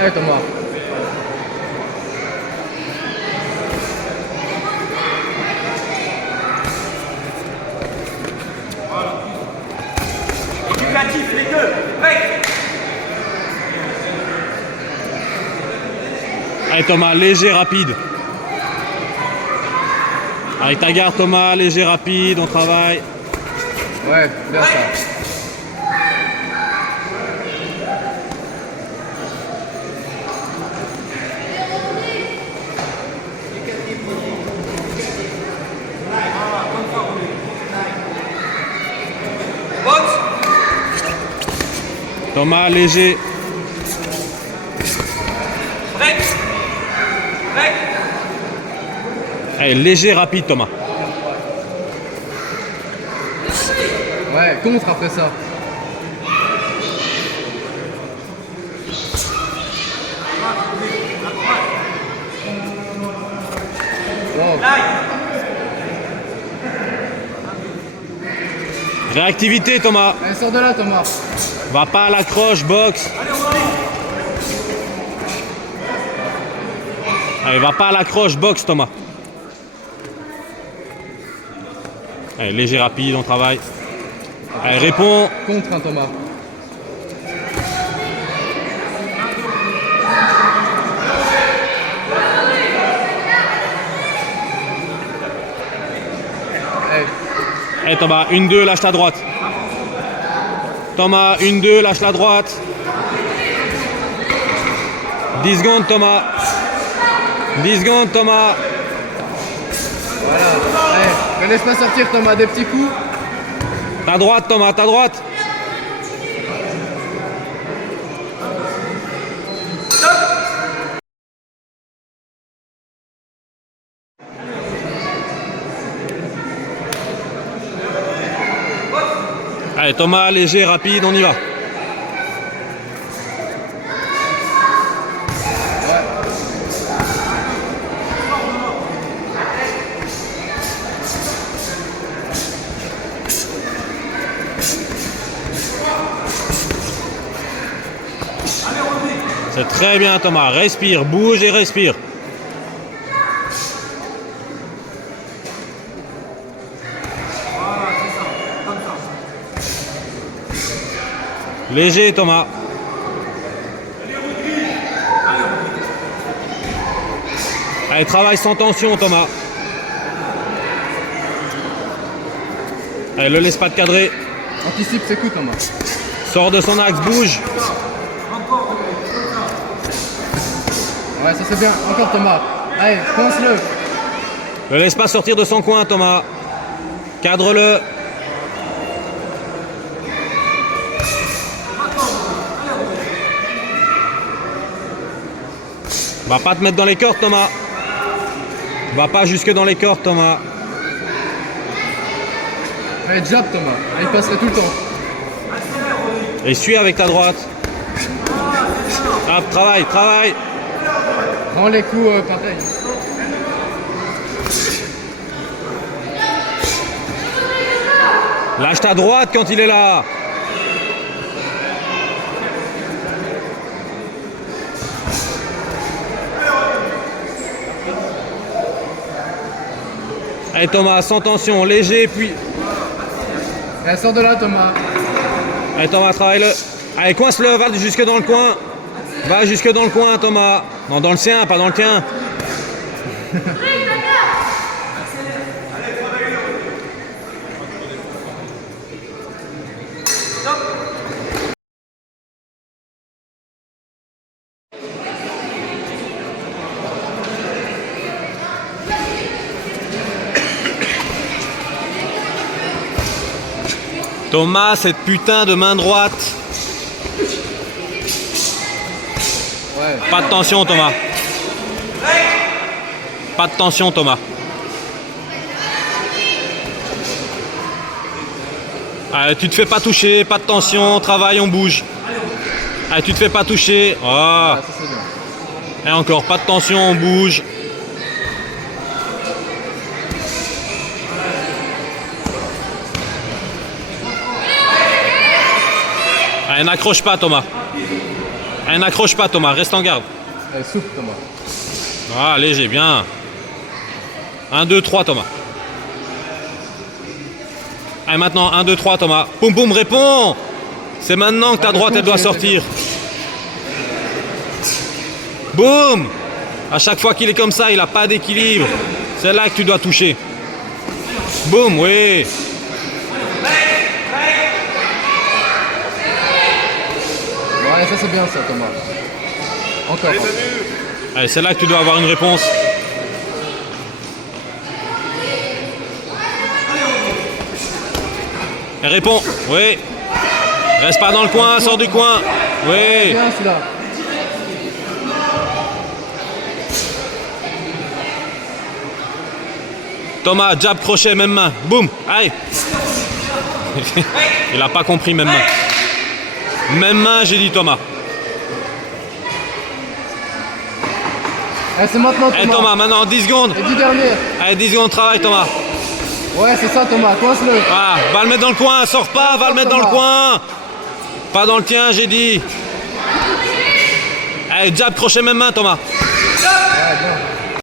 Allez Thomas. Éducatif, les deux. Prêt. Allez Thomas, léger, rapide. Avec ta garde Thomas, léger, rapide, on travaille. Ouais, bien ça. Boxe. Thomas, léger. Prêt. Prêt. Allez, léger, rapide Thomas. Ouais, contre après ça. Wow. Réactivité Thomas. Allez, sors de là Thomas. Va pas à l'accroche, boxe. Allez, va pas à l'accroche, boxe Thomas. Allez, léger, rapide, on travaille. Allez, réponds. Contre hein, Thomas. Allez. Allez Thomas, 1-2, lâche la droite. Thomas, 1-2, lâche la droite. 10 secondes Thomas. 10 secondes Thomas. Voilà. Allez, ne laisse pas sortir Thomas, des petits coups. Ta droite Thomas, ta droite. Allez Thomas, léger, rapide, on y va. C'est très bien Thomas, respire, bouge et respire. Léger Thomas. Allez, travaille sans tension Thomas. Allez, le laisse pas te cadrer. Anticipe ses coups Thomas. Sors de son axe, bouge. Ouais, ça c'est bien. Encore Thomas. Allez, fonce-le. Ne laisse pas sortir de son coin Thomas. Cadre-le. Va pas te mettre dans les cordes Thomas. Va pas jusque dans les cordes Thomas. Allez, jab Thomas. Allez, il passerait tout le temps. Et suis avec ta droite. Hop, travaille, travaille. Rends les coups pareil. Lâche ta droite quand il est là. Allez Thomas, sans tension, léger, puis... Allez, sors de là Thomas. Allez Thomas, travaille-le. Allez, coince-le, va jusque dans le coin. Va jusque dans le coin Thomas. Non, dans le sien, pas dans le tien. Thomas, cette putain de main droite. Ouais. Pas de tension Thomas. Pas de tension Thomas. Allez, tu te fais pas toucher, pas de tension, travail, on bouge. Allez, tu te fais pas toucher. Oh. Ah, ça c'est bien. Et encore, pas de tension, on bouge. Allez, n'accroche pas, Thomas. Allez, n'accroche pas, Thomas. Reste en garde. Allez, souple, Thomas. Ah, léger, bien. 1, 2, 3, Thomas. Allez, maintenant, 1, 2, 3, Thomas. Boum, boum, réponds. C'est maintenant que ta droite, elle doit sortir. Boum. À chaque fois qu'il est comme ça, il n'a pas d'équilibre. C'est là que tu dois toucher. Boum, oui. Ouais, ça c'est bien ça, Thomas. Encore. Allez, c'est là que tu dois avoir une réponse. Et réponds. Oui. Reste pas dans le coin, sors du coin. Oui. Bien celui-là. Thomas, jab, crochet, même main. Boum. Allez. Il n'a pas compris, même main. Même main, j'ai dit Thomas. Allez, c'est maintenant, Thomas. Allez, Thomas, maintenant 10 secondes. Les 10 dernières. Allez, 10 secondes de travail, Thomas. Ouais, c'est ça, Thomas. Coince-le. Voilà, va le mettre dans le coin, sors pas, va le mettre dans le coin. Pas dans le tien, j'ai dit. Allez, jab, crochet, même main, Thomas.